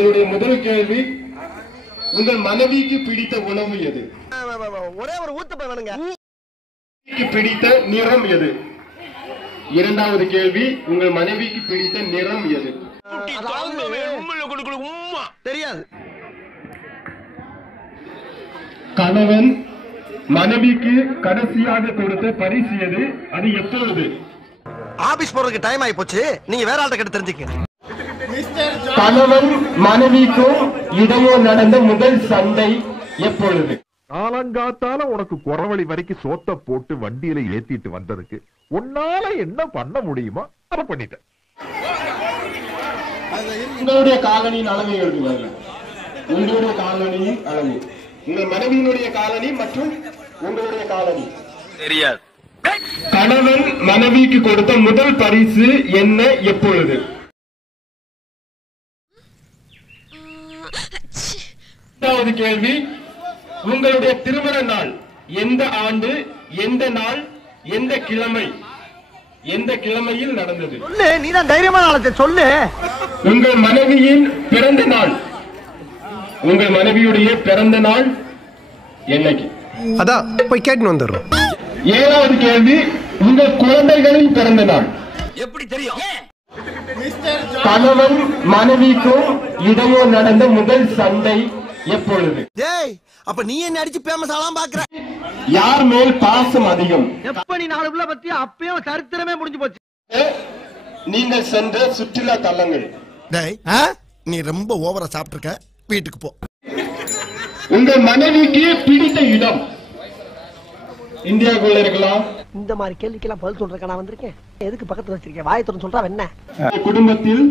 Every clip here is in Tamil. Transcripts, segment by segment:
உங்களுடைய முதல் கேள்வி, உங்கள் மனைவிக்கு பிடித்த உணவு எது? ஒரே ஒரு ஊத்தப்ப வேணுங்க. பிடித்த நிறம் எது? இரண்டாவது கேள்வி, உங்கள் மனைவிக்கு பிடித்த நிறம் எது? தெரியாது. கணவன் மனைவிக்கு கடைசியாக கொடுத்த பரிசு எது? அது எப்பொழுது? ஆபீஸ் போறதுக்கு டைம் ஆயி போச்சு, நீங்க வேற ஆள்கிட்ட கேட்டு தெரிஞ்சுக்க. கணவன் மனைவிக்கும் இடையே நடந்த முதல் சண்டை எப்பொழுது? காலங்காத்தால உனக்கு குறவழி வரைக்கும் சோத்த போட்டு வண்டியில ஏத்திட்டு வந்ததுக்கு உன்னால என்ன பண்ண முடியுமோ அதை பண்ணிட்டேன். உங்களுடைய காலனியின் அளவை எழுதுவாங்க. உங்களுடைய காலனியின் அளவு, உங்கள் மனைவியினுடைய காலனி மற்றும் உங்களுடைய காலனி தெரியாது. கணவன் மனைவிக்கு கொடுத்த முதல் பரிசு என்ன எப்பொழுது? இரண்டாவது கேள்வி, உங்களுடைய திருமண நாள் எந்த ஆண்டு, எந்த நாள், எந்த கிழமை, எந்த கிழமையில் நடந்தது? நீதான் தைரியமான ஆளத்தை சொல்லு. உங்கள் மனைவியின் பிறந்த நாள், உங்கள் மனைவியுடைய பிறந்த நாள் என்னைக்கு? அதான் போய் கேட்டு வந்துடுறோம். ஏழாவது கேள்வி, உங்கள் குழந்தைகளின் பிறந்த நாள் எப்படி தெரியும்? கணவன் மனைவிக்கும் இடையே நடந்த முதல் சண்டை எப்பொழுது? டேய், அப்ப நீ என்ன அடிச்சு பேமஸ் ஆலாம் பாக்குற? யார் மேல் பாசம் அதிகம்? எப்ப நீ 4 புள்ள பத்தி அப்பயே சரித்திரமே முடிஞ்சு போச்சு. நீங்கள் சென்ற சுற்றுலா தலங்கள். டேய், நீ ரொம்ப ஓவரா சாப்பிட்டுருக்க, வீட்டுக்கு போ. உங்கள் மனைவிக்கு பிடித்த இடம் இந்தியாவுக்குள்ள இருக்கலாம். இந்த மாதிரி கேள்விக்கெல்லாம் பதில் சொல்றேன். நான் வந்திருக்கேன், எதுக்கு பக்கத்துல வச்சிருக்கேன்? வாயத்துடன் சொல்றா என்ன? குடும்பத்தில்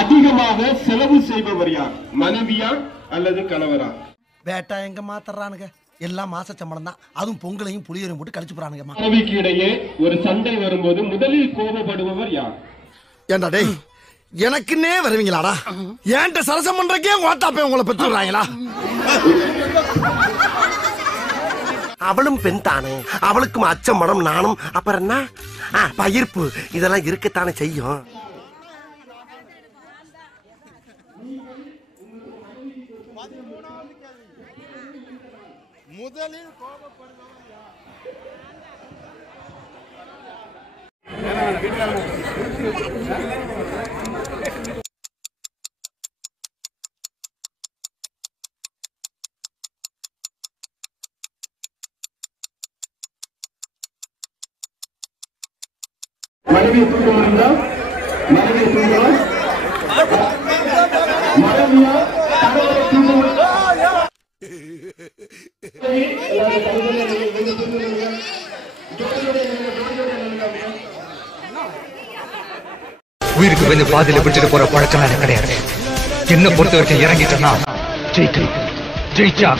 அதிகமாக செலவு செய்பவர் யார்? மனைவியா அல்லது கணவரா? வேட்டா எங்க மாத்தறானுங்க, எல்லாம் மாச சம்பளம் தான், அதுவும் பொங்கலையும் புளியரையும் போட்டு கழிச்சு போறானுங்க. மனைவிக்கு இடையே ஒரு சண்டை வரும்போது முதலில் கோபப்படுபவர் யார்? ஏண்டா டேய், எனக்குன்னே வருவீங்களாடா? ஏன்ட்ட சரசம் பண்றக்கே ஓட்டாப்பே உங்களை பெற்றுறாங்களா? அவளும் பெண் தானே, அவளுக்கும் அச்சம் மடம் நானும், அப்புறம் என்ன பயிர்ப்பு, இதெல்லாம் இருக்கத்தானே செய்யும். முதலில் மனைவி தூங்க முடிந்தா? மனைவி தூங்கலாம். மனைவியா கணவரை தூங்க முடிந்தா? உயிருக்கு வந்து பாதியில விட்டுட்டு போற பழக்கம் எனக்கு கிடையாது. என்ன பொறுத்த வரைக்கும் இறங்கிட்டேன்னா ஜெயிச்சா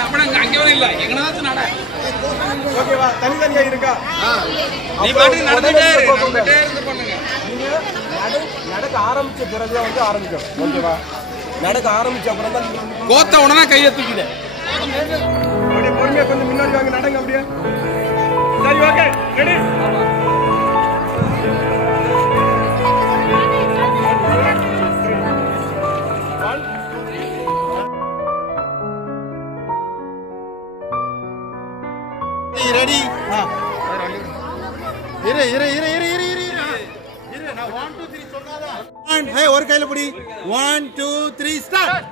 அங்கே இல்ல எங்கனாச்சும் நட. ஓகேவா? தனித்தனியா இருக்கா? நீ பாட்டுக்கு நடந்துட்டே இருந்து பண்ணுங்க. நீங்க நடக்க ஆரம்பிச்ச பிறகு வந்து ஆரம்பிக்கணும். ஓகேவா? நடக்க ஆரம்பிச்ச அப்புறம் தான் கோத்த உடனே கையை தூக்கிடு. அப்படியே பொறுமையா கொஞ்சம் முன்னாடி வாங்க, நடங்க அப்படியே. சரி, ஓகே, ரெடி. ரெடி. இரு இரு இரு இரு இரு இரு இரு. நான் 1 2 3 சொன்னாதான். ஹே, ஒரு கையில புடி. 1 2 3 ஸ்டார்ட்.